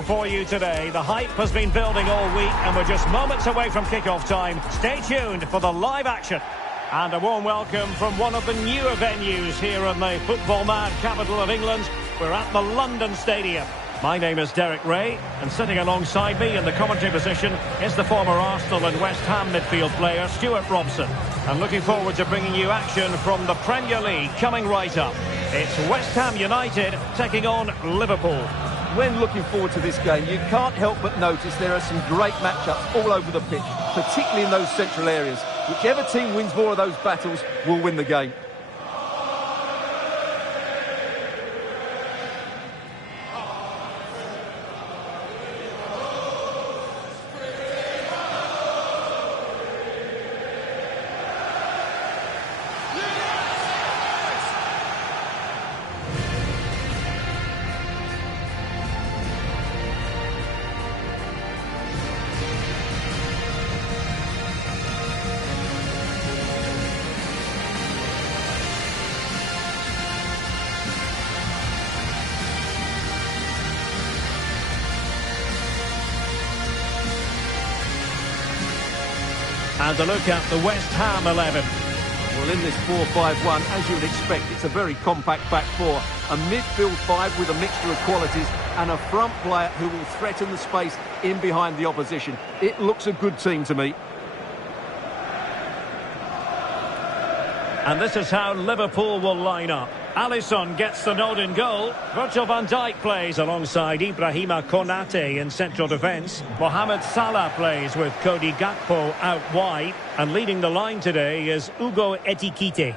For you today, the hype has been building all week and we're just moments away from kick-off time. Stay tuned for the live action. And a warm welcome from one of the newer venues here in the football-mad capital of England. We're at the London Stadium. My name is Derek Ray, and sitting alongside me in the commentary position is the former Arsenal and West Ham midfield player Stuart Robson. And looking forward to bringing you action from the Premier League coming right up. It's West Ham United taking on Liverpool. When looking forward to this game, you can't help but notice there are some great matchups all over the pitch, particularly in those central areas. Whichever team wins more of those battles will win the game. And a look at the West Ham 11. Well, in this 4-5-1, as you would expect, it's a very compact back four. A midfield five with a mixture of qualities and a front player who will threaten the space in behind the opposition. It looks a good team to me. And this is how Liverpool will line up. Alisson gets the nod in goal. Virgil van Dijk plays alongside Ibrahima Konate in central defence. Mohamed Salah plays with Cody Gakpo out wide. And leading the line today is Ugo Ekitike.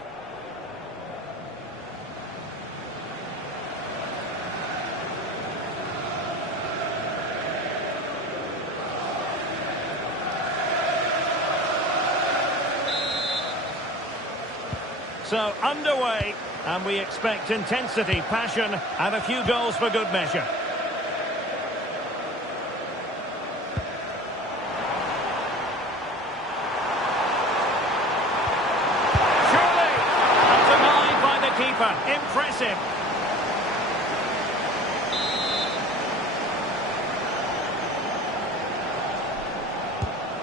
So underway, and we expect intensity, passion, and a few goals for good measure. Surely, denied by the keeper. Impressive.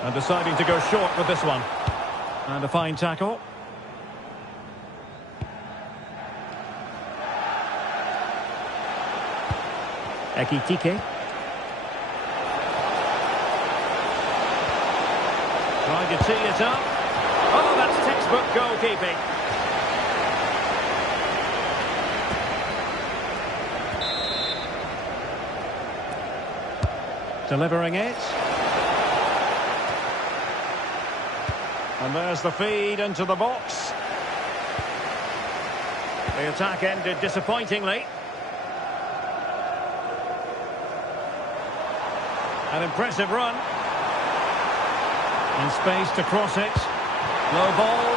And deciding to go short with this one. And a fine tackle. Ekitike. Trying to tee it up. Oh, that's textbook goalkeeping. Delivering it. And there's the feed into the box. The attack ended disappointingly. An impressive run. In space to cross it. Low ball.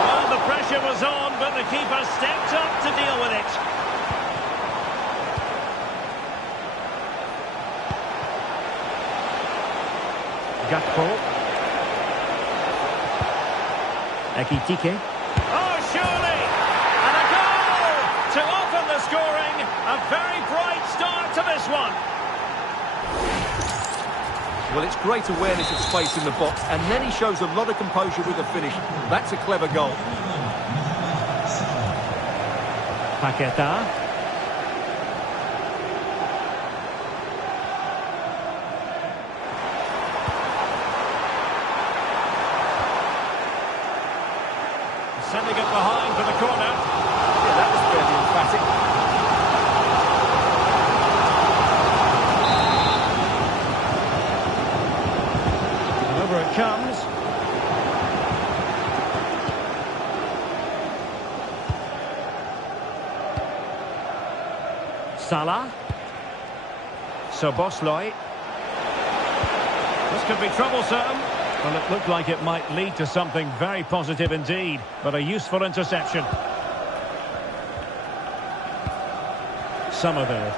Well, the pressure was on, but the keeper stepped up to deal with it. Gakpo. Ekitike. Oh, surely! And a goal! To open the scoring. A very bright start to this one. Well, it's great awareness of space in the box, and then he shows a lot of composure with the finish. That's a clever goal. Paqueta. Sending it behind for the corner. Yeah, that was fairly emphatic. It comes. Salah. Szoboszlai. This could be troublesome. Well, it looked like it might lead to something very positive indeed, but a useful interception. Somerville.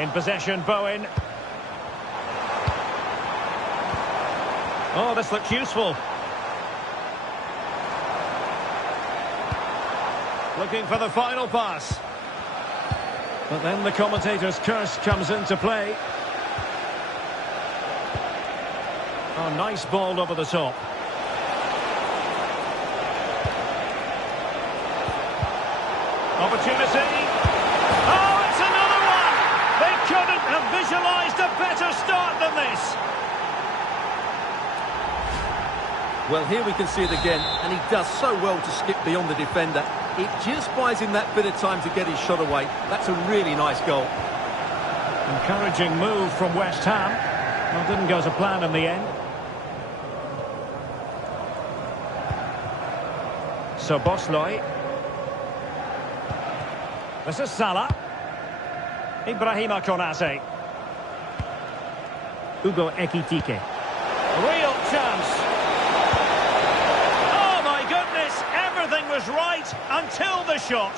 In possession, Bowen. Oh, this looks useful. Looking for the final pass. But then the commentator's curse comes into play. Oh, nice ball over the top. Opportunity. Oh, it's another one! They couldn't have visualised a better start than this. Well, here we can see it again, and he does so well to skip beyond the defender. It just buys him that bit of time to get his shot away. That's a really nice goal. Encouraging move from West Ham. Well, didn't go to plan in the end. So Bosley. This is Salah. Ibrahima Konate. Ugo Ekitike. Real chance. Oh my goodness, everything was right until the shot.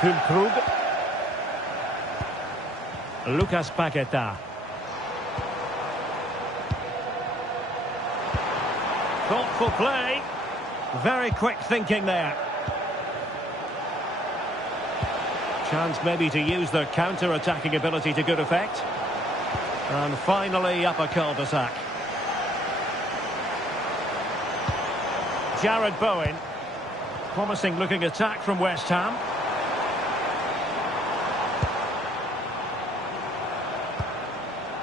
Füllkrug. Lucas Paqueta. Thoughtful play. Very quick thinking there. Chance maybe to use their counter-attacking ability to good effect. And finally up a cul-de-sac. Jared Bowen. Promising looking attack from West Ham.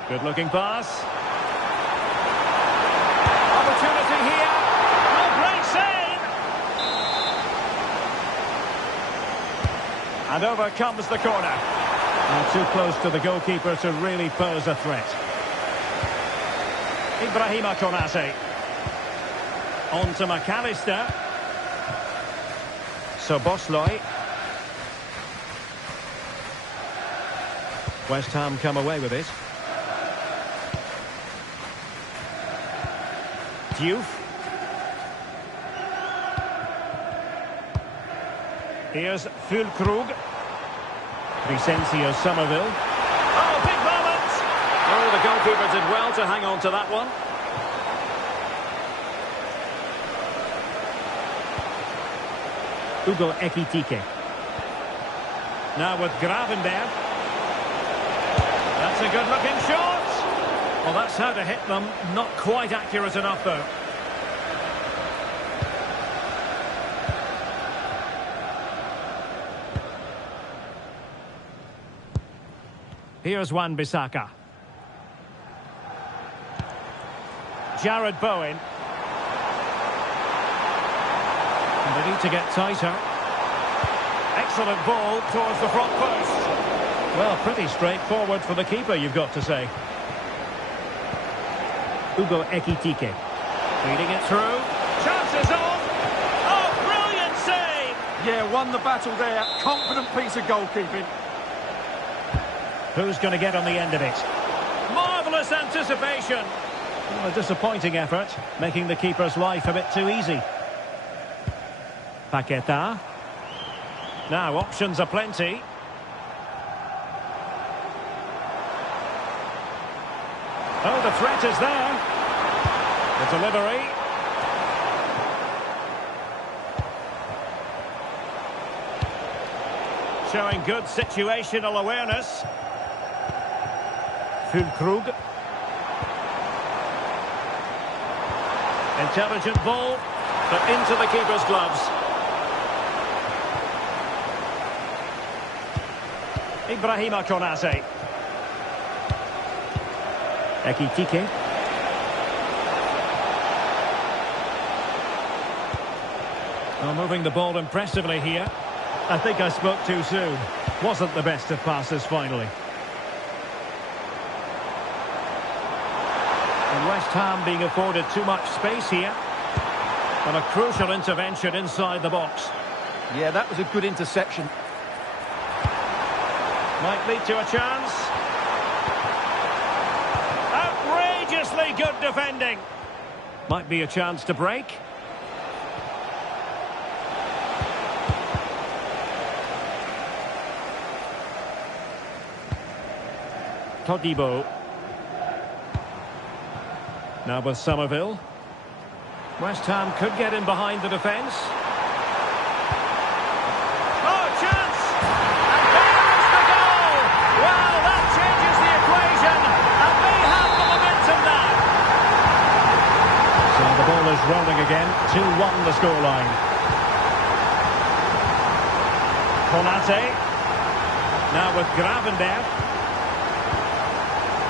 Good looking pass. Opportunity here. Oh, great save. And over comes the corner. And too close to the goalkeeper to really pose a threat. Ibrahima Konate. On to McAllister. So Bosley. West Ham come away with it. Diouf. Here's Füllkrug. Vicencio Somerville. Oh, big moment! Oh, the goalkeeper did well to hang on to that one. Ugo Ekitike. Now with Gravenberg. That's a good-looking shot. Well, that's how to hit them. Not quite accurate enough, though. Here's Wan-Bissaka. Jared Bowen. And they need to get tighter. Excellent ball towards the front post. Well, pretty straightforward for the keeper, you've got to say. Ugo Ekitike. Feeding it through. Chances on. Oh, brilliant save! Yeah, won the battle there. Confident piece of goalkeeping. Who's going to get on the end of it? Marvellous anticipation. Well, a disappointing effort, making the keeper's life a bit too easy. Paqueta. Now, options are plenty. Oh, the threat is there. The delivery. Showing good situational awareness. Füllkrug. Intelligent ball, but into the keeper's gloves. Ibrahima Konate. Ekitike. Well, moving the ball impressively here. I think I spoke too soon. Wasn't the best of passes finally. And West Ham being afforded too much space here. And a crucial intervention inside the box. Yeah, that was a good interception. Might lead to a chance. Outrageously good defending. Might be a chance to break. Todibo. Now with Somerville. West Ham could get in behind the defence. Oh, chance! And there is the goal! Well, that changes the equation, and they have the momentum now. So the ball is rolling again. 2-1 the scoreline. Konate. Now with Gravenberch.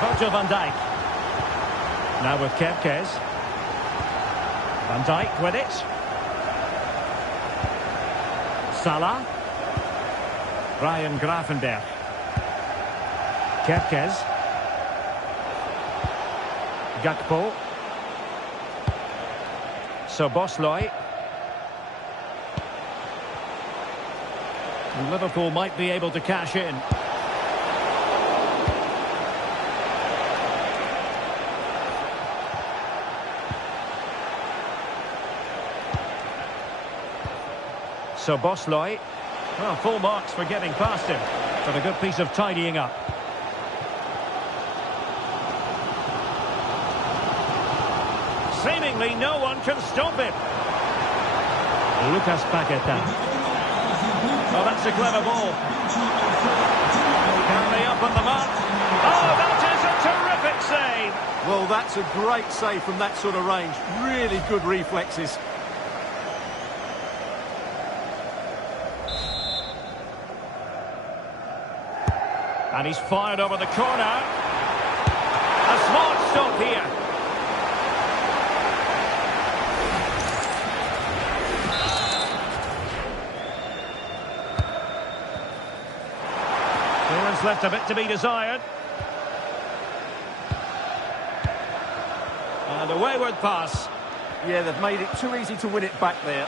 Virgil van Dijk. Now with Kerkez. Van Dijk with it. Salah. Ryan Gravenberch. Kerkez. Gakpo. Szoboszlai. Liverpool might be able to cash in. Szoboszlai. Well, full marks for getting past him, but a good piece of tidying up. Seemingly no one can stop him. Lucas Paqueta. Oh, that's a clever ball. Can they up on the mark? Oh, that is a terrific save. Well, that's a great save from that sort of range. Really good reflexes. And he's fired over the corner. A smart stop here. Clearance left a bit to be desired. And a wayward pass. Yeah, they've made it too easy to win it back there.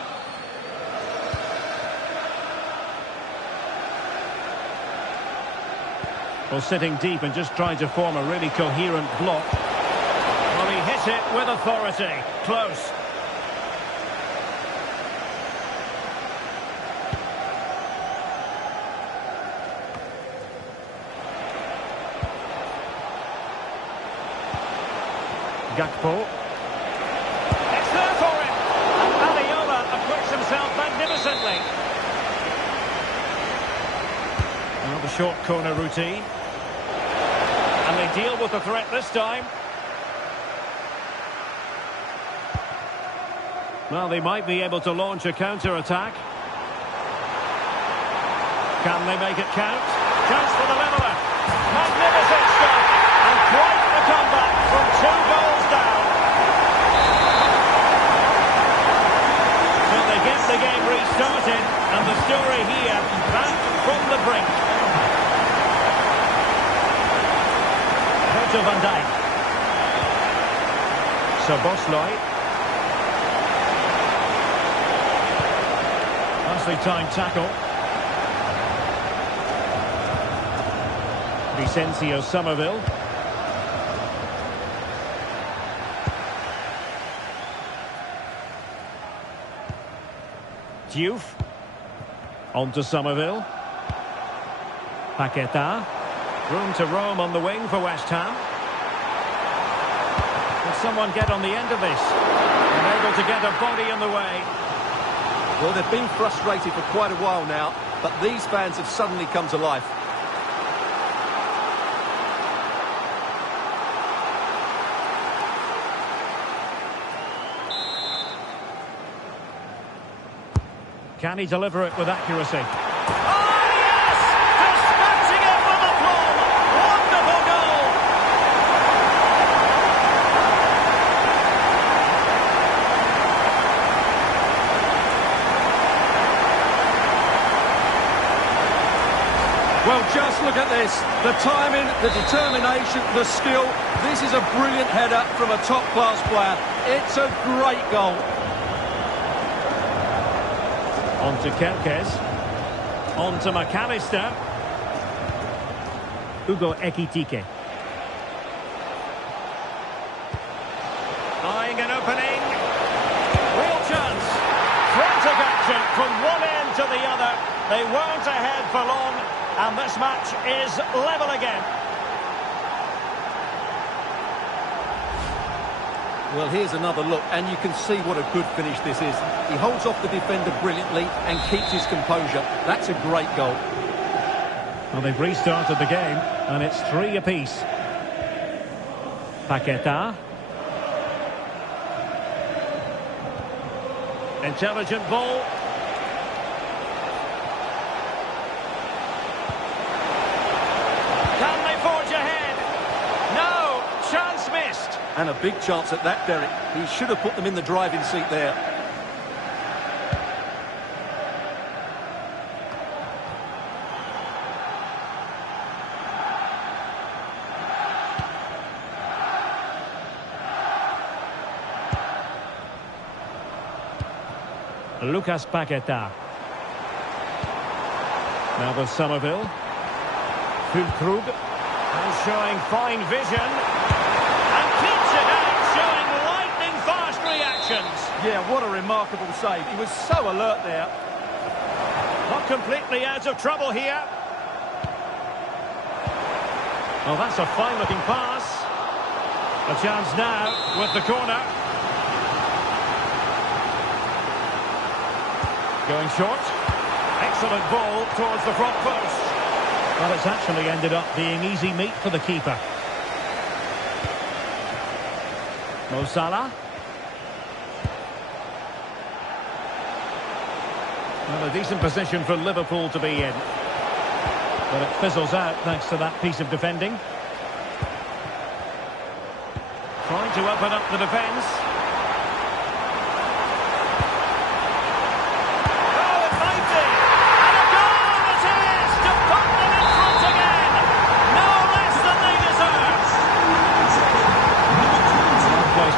Well, sitting deep and just trying to form a really coherent block. Well, he hit it with authority. Close. Gakpo. It's there for him. And Aliola acquits himself magnificently. Another short corner routine. And they deal with the threat this time. Well, they might be able to launch a counter-attack. Can they make it count? Chance for the leveller. Magnificent stop. And quite a comeback from 2 goals down. So they get the game restarted. And the story here, back from the brink. Virgil van Dijk. Szoboszlai. Nicely timed tackle. Vicencio Somerville. Diouf. On to Somerville. Paqueta. Room to roam on the wing for West Ham. Can someone get on the end of this? Unable to get a body in the way. Well, they've been frustrated for quite a while now, but these fans have suddenly come to life. Can he deliver it with accuracy? Oh, yes! Dispatching it with aplomb! Wonderful goal! Well, just look at this. The timing, the determination, the skill. This is a brilliant header from a top-class player. It's a great goal. On to Kerkez. On to McAllister. Hugo Ekitike. Eyeing an opening. Real chance. Frantic action from one end to the other. They weren't ahead for long, and this match is level again. Well, here's another look, and you can see what a good finish this is. He holds off the defender brilliantly and keeps his composure. That's a great goal. Well, they've restarted the game, and it's 3 apiece. Paqueta. Intelligent ball. Can they forge ahead? No, chance missed. And a big chance at that, Derek. He should have put them in the driving seat there. Lucas Paqueta. Now with Somerville. Füllkrug. And showing fine vision. And keeps it out, showing lightning-fast reactions. Yeah, what a remarkable save. He was so alert there. Not completely out of trouble here. Oh, that's a fine-looking pass. A chance now with the corner. Going short. Excellent ball towards the front post. Well, it's actually ended up being easy meat for the keeper. Mo Salah. Well, a decent position for Liverpool to be in. But it fizzles out thanks to that piece of defending. Trying to open up the defence.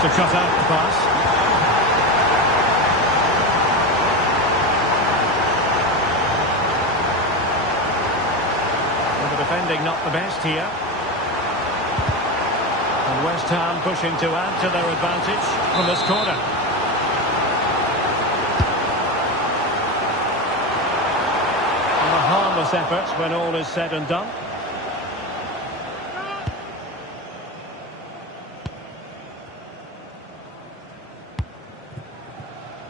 To cut out the pass. Well, the defending not the best here. And West Ham pushing to add to their advantage from this corner. And a harmless effort when all is said and done.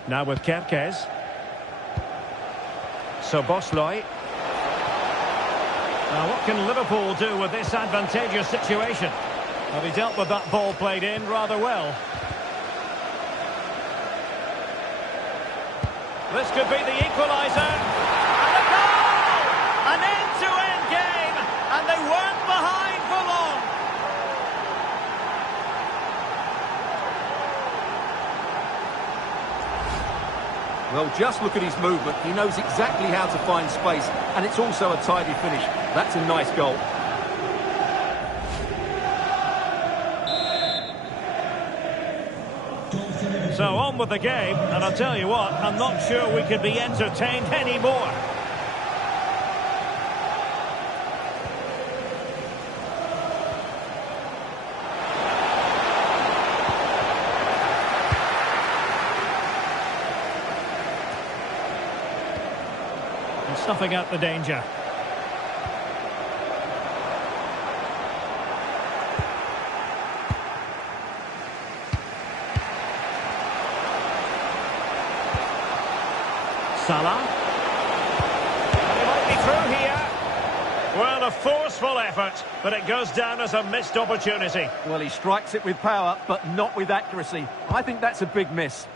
Now with Kerkez. Szoboszlai. Now what can Liverpool do with this advantageous situation? Well, he dealt with that ball played in rather well. This could be the equaliser. And a goal! An end-to-end game, and they weren't behind for long. Well, just look at his movement. He knows exactly how to find space, and it's also a tidy finish. That's a nice goal. So on with the game, and I'll tell you what, I'm not sure we could be entertained anymore. Snuffing out the danger. Salah. He might be through here. Well, a forceful effort, but it goes down as a missed opportunity. Well, he strikes it with power, but not with accuracy. I think that's a big miss.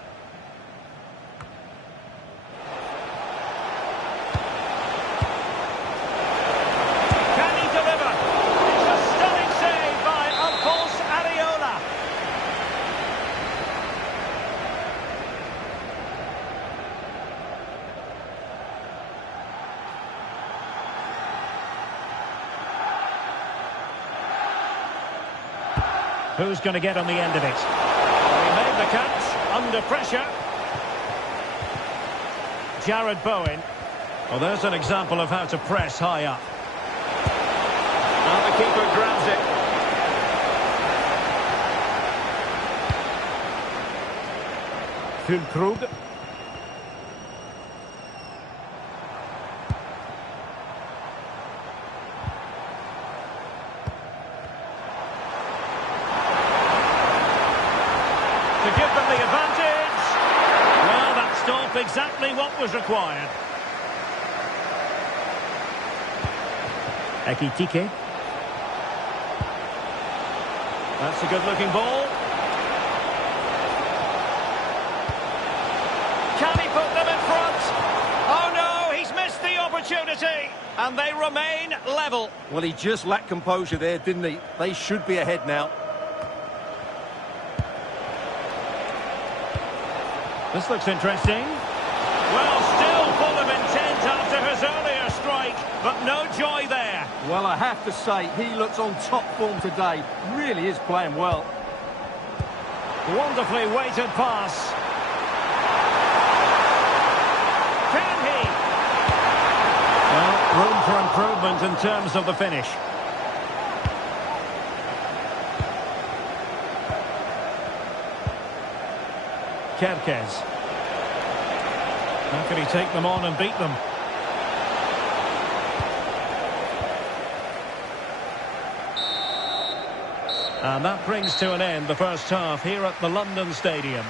Who's going to get on the end of it? He made the catch under pressure. Jared Bowen. Well, there's an example of how to press high up. Now the keeper grabs it. Füllkrug. exactly what was required. Ekitike. That's a good-looking ball. Can he put them in front? Oh no, he's missed the opportunity. And they remain level. Well, he just lacked composure there, didn't he? They should be ahead now. This looks interesting. Well, still full of intent after his earlier strike, but no joy there. Well, I have to say, he looks on top form today. Really is playing well. Wonderfully weighted pass. Can he? Well, room for improvement in terms of the finish. Kerkez. How can he take them on and beat them? And that brings to an end the first half here at the London Stadium.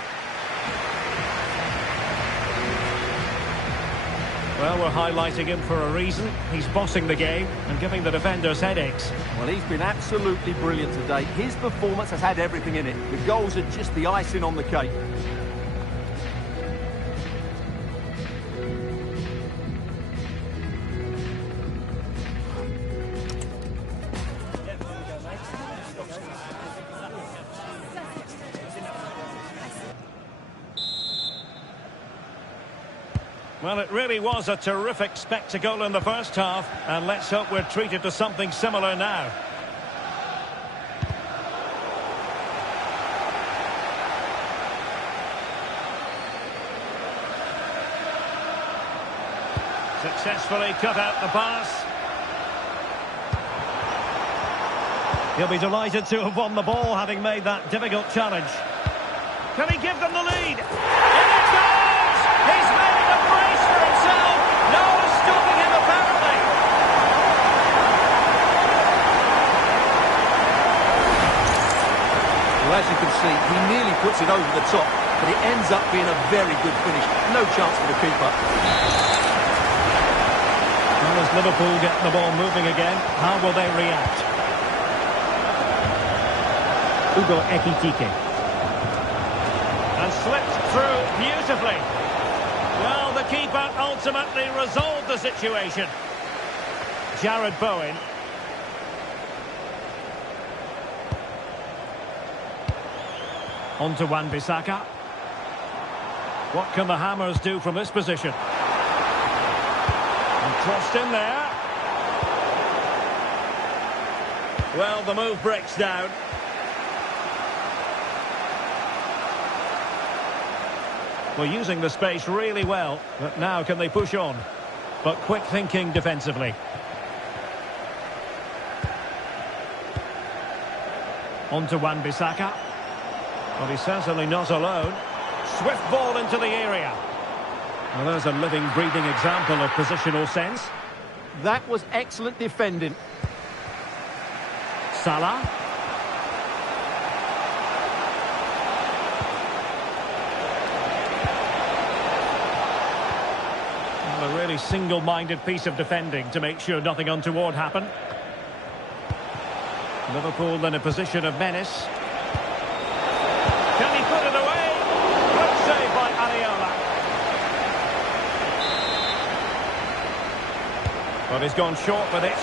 Well, we're highlighting him for a reason. He's bossing the game and giving the defenders headaches. Well, he's been absolutely brilliant today. His performance has had everything in it. The goals are just the icing on the cake. Well, it really was a terrific spectacle in the first half, and let's hope we're treated to something similar now. Successfully cut out the pass. He'll be delighted to have won the ball, having made that difficult challenge. Can he give them the lead? In it goes! He's made a brace for himself. No one's stopping him, apparently. Well, as you can see, he nearly puts it over the top, but it ends up being a very good finish. No chance for the keeper. Well, as Liverpool get the ball moving again, how will they react? Hugo Ekitike. And slipped through beautifully. Well, the keeper ultimately resolved the situation. Jared Bowen. On to Wan-Bissaka. What can the Hammers do from this position? And crossed in there. Well, the move breaks down. Well, using the space really well, but now can they push on? But quick thinking defensively. On to Wan-Bissaka. Well, he's certainly not alone. Swift ball into the area. Well, there's a living, breathing example of positional sense. That was excellent defending. Salah. A really single-minded piece of defending to make sure nothing untoward happened. Liverpool in a position of menace. Can he put it away? Good save by Areola. But he's gone short with it.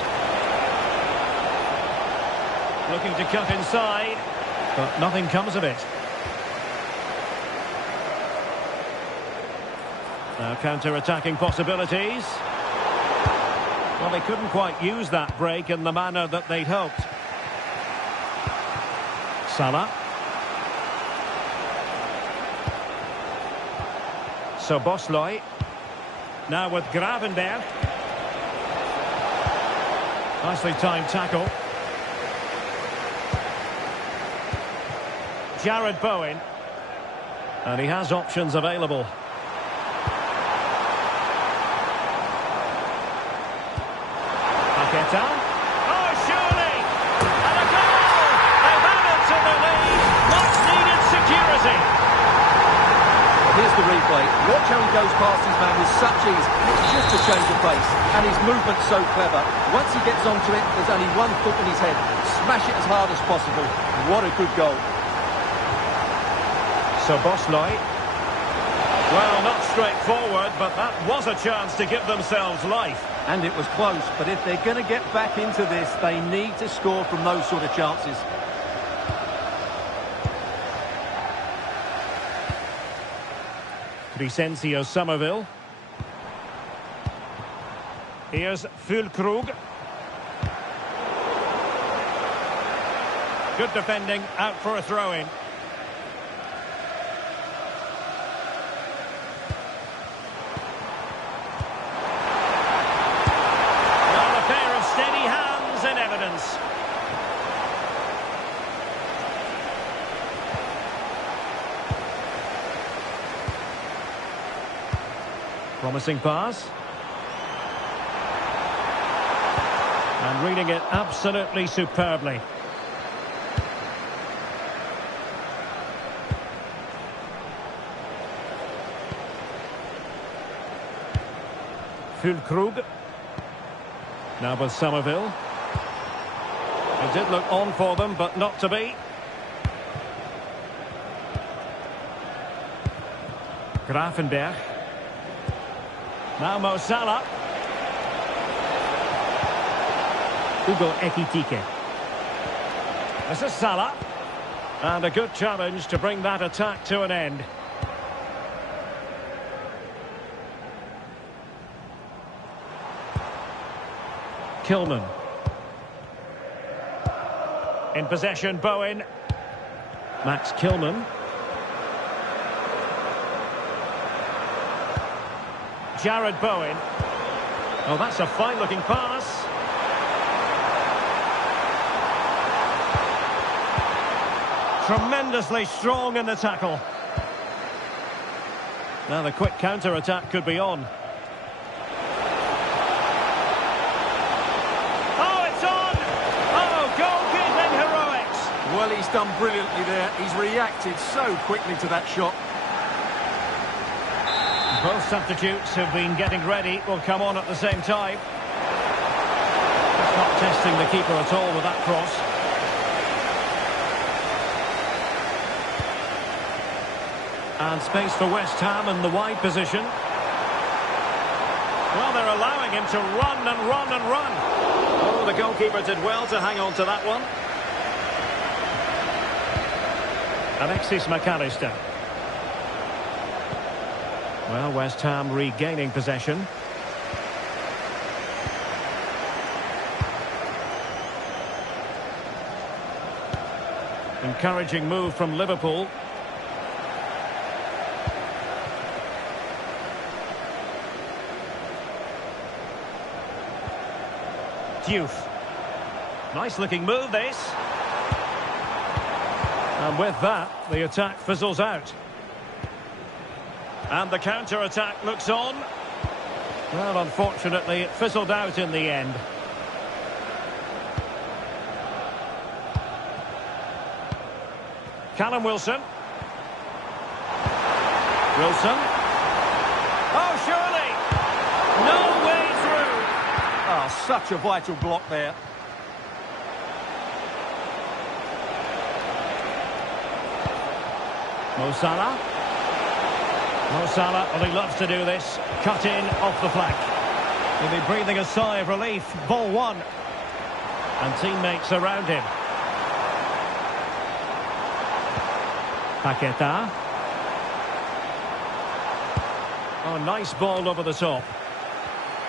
Looking to cut inside, but nothing comes of it. Now counter-attacking possibilities. Well, they couldn't quite use that break in the manner that they'd hoped. Salah. So Bosley. Now with Gravenberg. Nicely timed tackle. Jared Bowen. And he has options available. Oh, surely! And a goal! They've added to the lead. Much needed security. Here's the replay. way. Watch how he goes past his man with such ease. It's just a change of pace, and his movement's so clever. Once he gets onto it, there's only one thought in his head. Smash it as hard as possible. What a good goal. So Bosley. Well, not straightforward, but that was a chance to give themselves life. And it was close, but if they're going to get back into this, they need to score from those sort of chances. Crescencio Somerville. Here's Füllkrug. Good defending, out for a throw-in. Well, a pair of steady hands in evidence. Promising pass. And reading it absolutely superbly. Füllkrug. Now with Somerville. It did look on for them, but not to be. Grafenberg. Now Mo Salah. Hugo Ekitike. This is Salah. And a good challenge to bring that attack to an end. Kilman. In possession, Bowen. Max Kilman. Jared Bowen. Oh, that's a fine-looking pass. Tremendously strong in the tackle. Now the quick counter-attack could be on. Oh, it's on! Oh, goalkeeping heroics! Well, he's done brilliantly there. He's reacted so quickly to that shot. Both substitutes have been getting ready, will come on at the same time. Just not testing the keeper at all with that cross. And space for West Ham in the wide position. Well, they're allowing him to run and run and run. Oh, the goalkeeper did well to hang on to that one. Alexis McAllister. Well, West Ham regaining possession. Encouraging move from Liverpool. Diouf. Nice looking move, this. And with that, the attack fizzles out. And the counter-attack looks on. Well, unfortunately, it fizzled out in the end. Callum Wilson. Wilson. Oh, surely! No way through! Oh, such a vital block there. Mo Salah. Mo Salah, well, he loves to do this. Cut in off the flank. He'll be breathing a sigh of relief. Ball one. And teammates around him. Paqueta. Oh, nice ball over the top.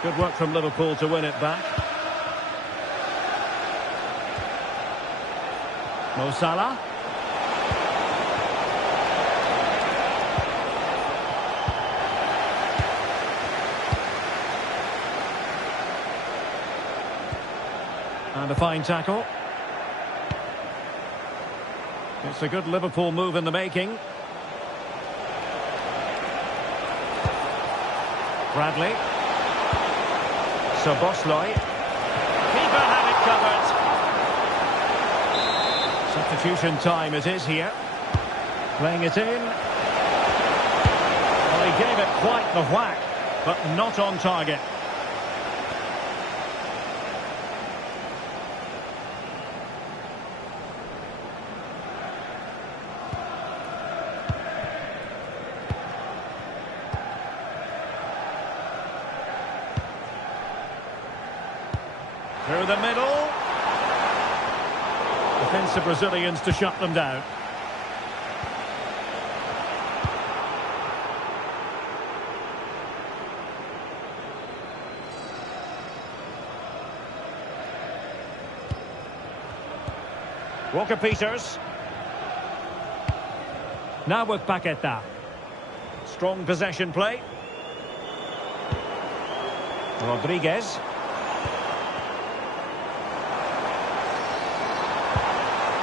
Good work from Liverpool to win it back. Mo Salah. And a fine tackle. It's a good Liverpool move in the making. Bradley. So Bosley. Keeper had it covered. Substitution time it is here. Playing it in. Well, he gave it quite the whack, but not on target. Through the middle. Defensive Brazilians to shut them down. Walker-Peters. Now with Paqueta. Strong possession play. Rodriguez.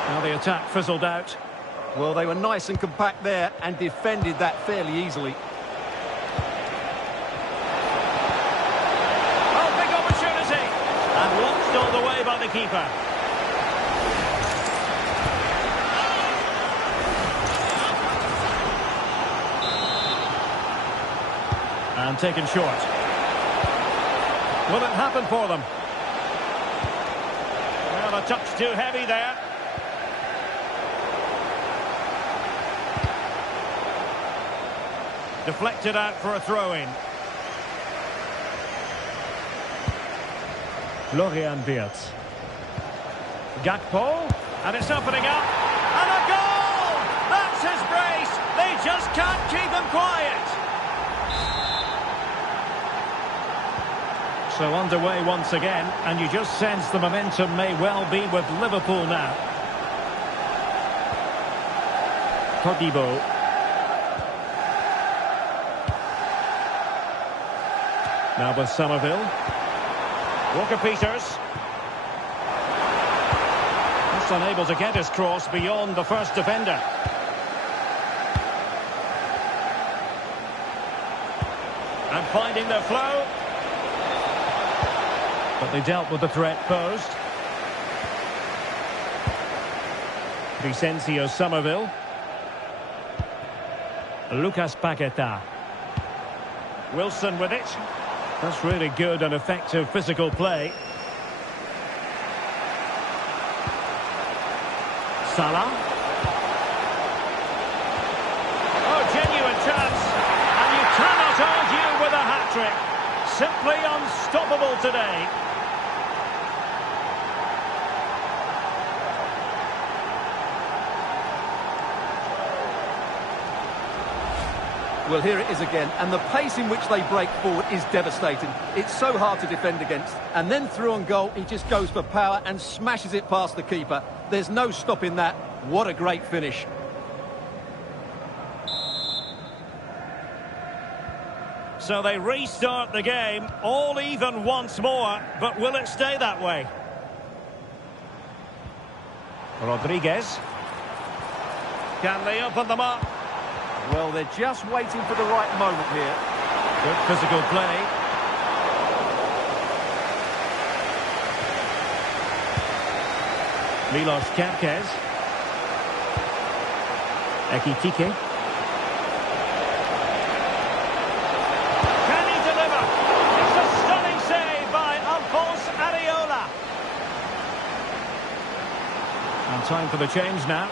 Now the attack fizzled out. Well, they were nice and compact there and defended that fairly easily. Oh, big opportunity! And watched all the way by the keeper. And taken short. Will it happen for them? Well, a touch too heavy there. Deflected out for a throw-in. Florian Wirtz. Gakpo. And it's opening up. And a goal! That's his brace! They just can't keep him quiet! So underway once again, and you just sense the momentum may well be with Liverpool now. Todibo. Now with Somerville. Walker-Peters. Just unable to get his cross beyond the first defender. And finding their flow. But they dealt with the threat posed. Vicencio Somerville. Lucas Paqueta. Wilson with it. That's really good and effective physical play. Salah. Oh, genuine chance. And you cannot argue with a hat-trick. Simply unstoppable today. Well, here it is again, and the pace in which they break forward is devastating. It's so hard to defend against. And then through on goal, he just goes for power and smashes it past the keeper. There's no stopping that. What a great finish. So they restart the game, all even once more, but will it stay that way? Rodriguez. Can they open them up? Well, they're just waiting for the right moment here. Good physical play. Milos Kerkez. Ekitike. Can he deliver? It's a stunning save by Alphonse Areola. And time for the change now.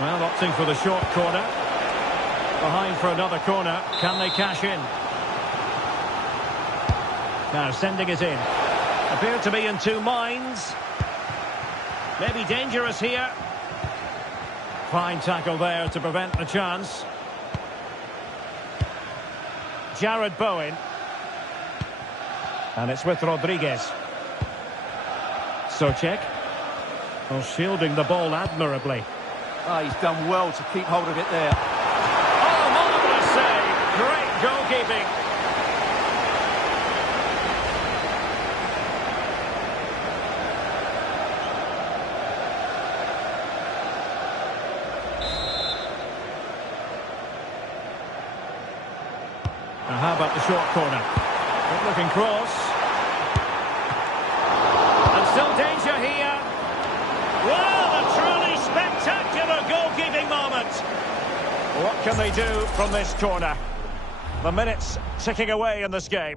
Well, opting for the short corner. Behind for another corner. Can they cash in? Now sending it in. Appear to be in two minds. Maybe dangerous here. Fine tackle there to prevent the chance. Jared Bowen. And it's with Rodriguez. Souček. Well, shielding the ball admirably. Oh, he's done well to keep hold of it there. Oh, marvellous save. Great goalkeeping. Now, how about the short corner? Good looking cross. And Still danger here. Well, a truly spectacular goalkeeping moment. What can they do from this corner? The minutes ticking away in this game.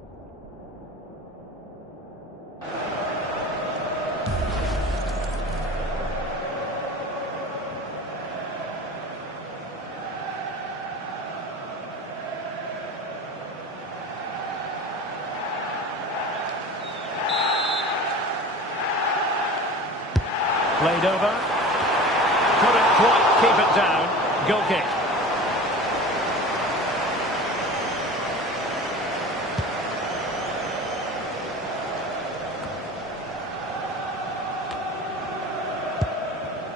Played over. Couldn't quite keep it down. Goal kick.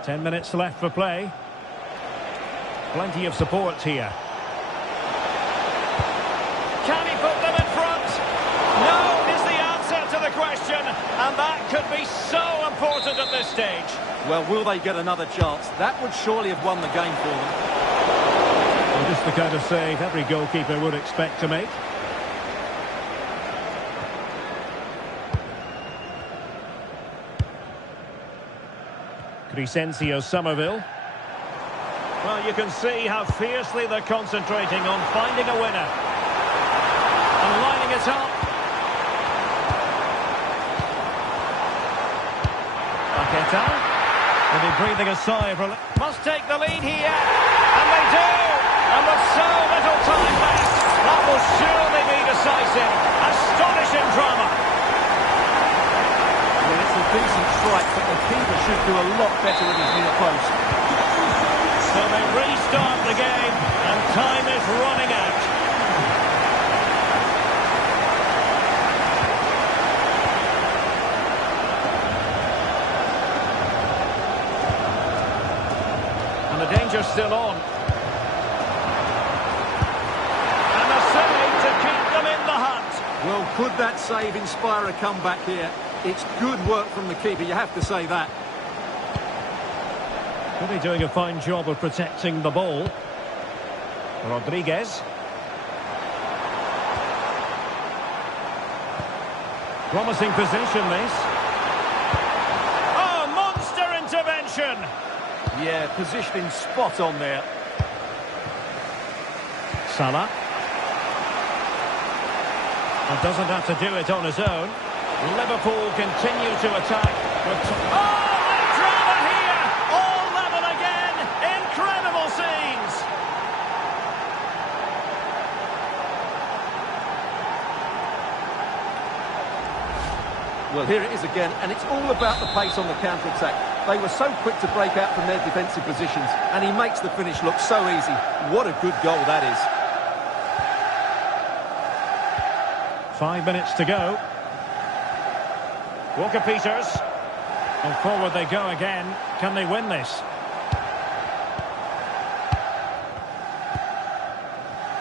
Ten minutes left for play. Plenty of support here. Can he put them in front? No is the answer to the question, and that could be so important at this stage. Well, will they get another chance? That would surely have won the game for them. Well, just the kind of save every goalkeeper would expect to make. Crescencio Somerville. Well, you can see how fiercely they're concentrating on finding a winner. And lining it up. Paqueta. They'll be breathing a sigh of relief. Must take the lead here. And they do. And with so little time left, that will surely be decisive. Astonishing drama. Well, it's a decent strike, but the keeper should do a lot better with his near post. So they restart the game, and time is running out. And the danger's still on. And a save to keep them in the hunt. Well, could that save inspire a comeback here? It's good work from the keeper, you have to say that. Could be doing a fine job of protecting the ball. Rodriguez. Promising position, this. Oh, monster intervention! Yeah, positioning spot on there. Salah. And doesn't have to do it on his own. Liverpool continue to attack. Oh, the drama here! All level again! Incredible scenes! Well, here it is again, and it's all about the pace on the counter-attack. They were so quick to break out from their defensive positions, and he makes the finish look so easy. What a good goal that is. 5 minutes to go. Walker-Peters. And forward they go again. Can they win this?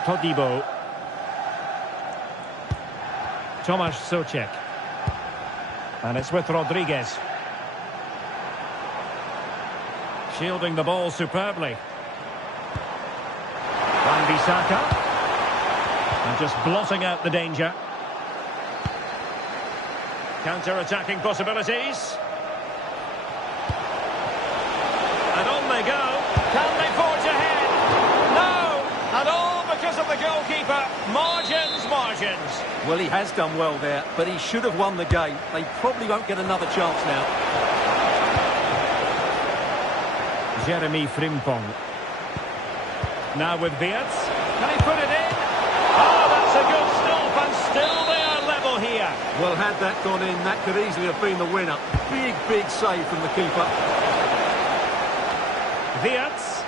Todibo. Tomasz Souček. And it's with Rodriguez. Shielding the ball superbly. Wan-Bissaka. And just blotting out the danger. Counter-attacking possibilities. And on they go. Can they forge ahead? No! And all because of the goalkeeper. Margins, margins. Well, he has done well there, but he should have won the game. They probably won't get another chance now. Jeremy Frimpong. Now with Wirtz. Can he put it in? Oh, that's a good stop, and still they are level here. Well, had that gone in, that could easily have been the winner. Big, big save from the keeper. Wirtz.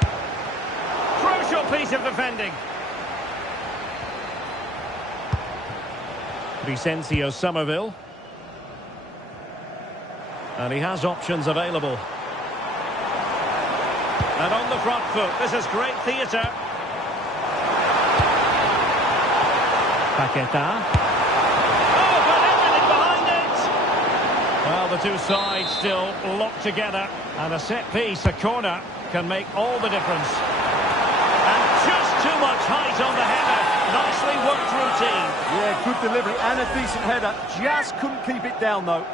Crucial piece of defending. Crescencio Somerville. And he has options available. And on the front foot, this is great theatre. Paqueta. Oh, but everything behind it! Well, the two sides still locked together. And a set piece, a corner, can make all the difference. And just too much height on the header. Nicely worked routine. Yeah, good delivery and a decent header. Just couldn't keep it down, though.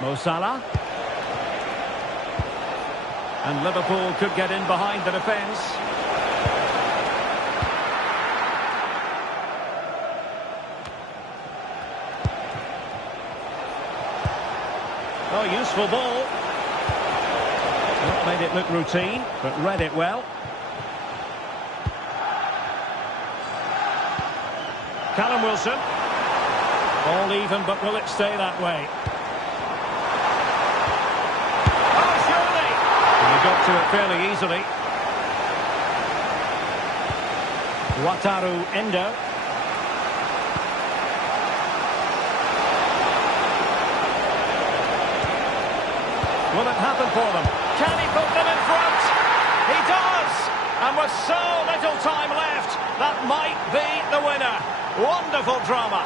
Mo Salah. And Liverpool could get in behind the defence. Oh, useful ball. Not made it look routine, but read it well. Callum Wilson. All even, but will it stay that way? Oh, surely! And he got to it fairly easily. Wataru Endo. Will it happen for them? Can he put them in front? He does! And with so little time left, that might be the winner. Wonderful drama.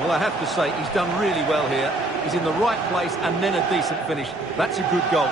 Well, I have to say, he's done really well here. He's in the right place and then a decent finish. That's a good goal.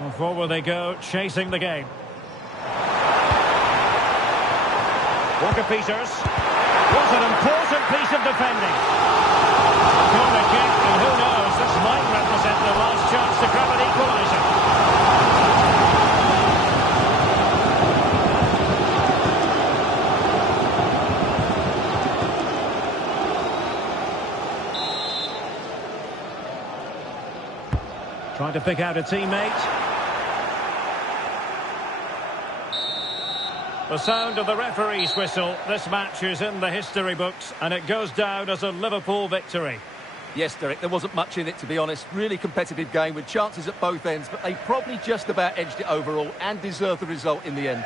Well, forward they go, chasing the game. Walker-Peters. What an important piece of defending. Corner kick, and who knows, this might represent the last chance to grab an equaliser. Trying to pick out a teammate. The sound of the referee's whistle. This match is in the history books, and it goes down as a Liverpool victory. Yes, Derek, there wasn't much in it, to be honest. Really competitive game with chances at both ends, but they probably just about edged it overall and deserved the result in the end.